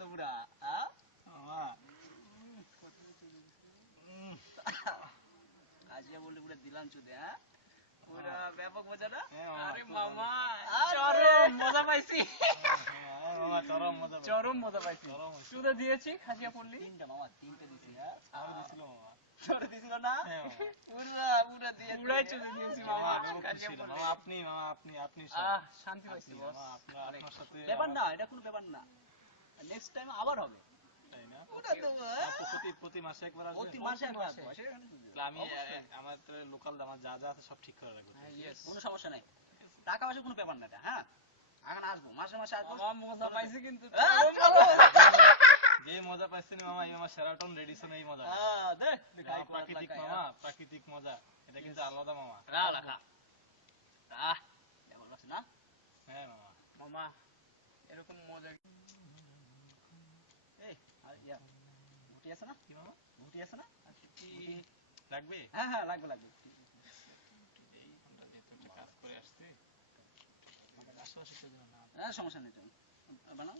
তো পুরা হ্যাঁ মামা কাজিয়া বললে পুরা দিলাম চুদে হ্যাঁ পুরা ব্যাপক মজা না আরে মামা চরম মজা পাইছি মামা চরম মজা পাইছি চুদে দিয়েছি খাজিয়া পড়লি তিনটা মামা তিনটা দিছি হ্যাঁ আর দিছিল মামা তোরে দিছিল না হ্যাঁ মামা পুরা দিয়ে পুরাই চুদে দিয়েছি মামা খাজিয়া পড়লি মামা আপনি শান্তি পাইছি বস আপনার সাথে ব্যাপার না এটা কোনো ব্যাপার না নেক্সট টাইম আবার হবে তাই না ওটা তো প্রতি মাসে একবার আসবে প্রতি মাসে একবার আসবে সেখানে আমি আমার লোকাল আমার যা যা আছে সব ঠিক করে রাখবো কোনো সমস্যা নাই টাকা পয়সা কোনো ব্যাপার না এটা হ্যাঁ এখন আসবো মাসে মাসে আসবো মামা মজা পাইছি কিন্তু যে মজা পাইছেন মামা এই মামা সেরাটন রেডিসন এই মজা দেখ প্রাকৃতিক মজা এটা কিন্তু আলাদা মামা রাখা ব্যাপার আছে না হ্যাঁ মামা মামা এরকম মজা এই আর ইয়া গুটি আছে না কি মামা গুটি আছে না কি লাগবে হ্যাঁ লাগবে এই ঘন্টা দিয়ে তো কাজ করে আসছে আশেপাশে তো না হ্যাঁ সমস্যা নেই তো বানাও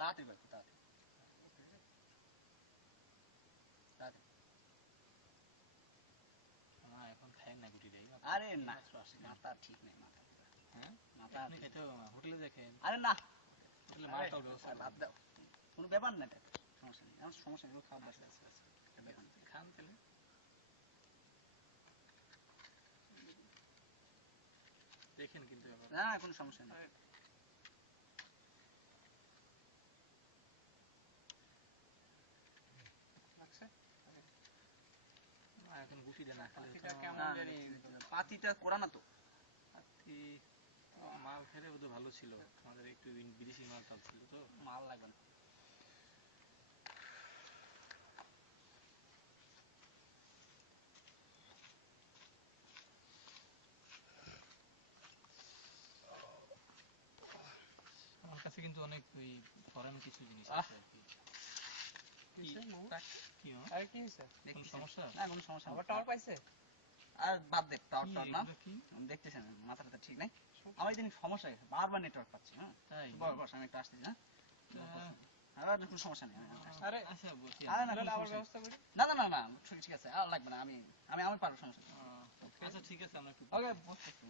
তাড়াতাড়ি বাড়ি তাড়াতাড়ি মামা এখন খায় না গুটি দেই আরে না মাথা ঠিক নেই মাথা হ্যাঁ মাথা আপনি খাইতে হবে মামা হোটেলে দেখেন আরে না হোটেলে মালটাও ব্যবস্থা বাদ দাও কোনো ব্যাপার না এটা সমস্যা নেই আমার সমস্যা নেই খাওয়া দাওয়া খান তাহলে দেখেন কিন্তু ব্যাপার না কোনো সমস্যা নেই এখন গুটি দেন না খালি পাতিটা করা না তো মাল খেলে বোধহয় ভালো ছিল আমাদের একটু বিদেশি মাল টাল ছিল তো মাল লাগবে না আমার কাছে কিন্তু অনেক ওই ফরেন কিছু জিনিস আছে আর কি কি আর কি হইছে কোন সমস্যা না কোনো সমস্যা আবার টাওয়ার পাইছে আর বাদ দে টাওয়ার না কি দেখতেছেন মাথাটা ঠিক নাই আমার এদিন সমস্যা হয়েছে বারবার নেটওয়ার্ক পাচ্ছি হ্যাঁ তাই বস আমি একটু আসতেছি হ্যাঁ আর কোনো সমস্যা নেই আরে আচ্ছা বলছি আরে না তাহলে আবার ব্যবস্থা করি না ঠিক আছে আর লাগবে না আমি পারবো সমস্যা নেই আচ্ছা ঠিক আছে আমরা একটু ওকে বসতেছি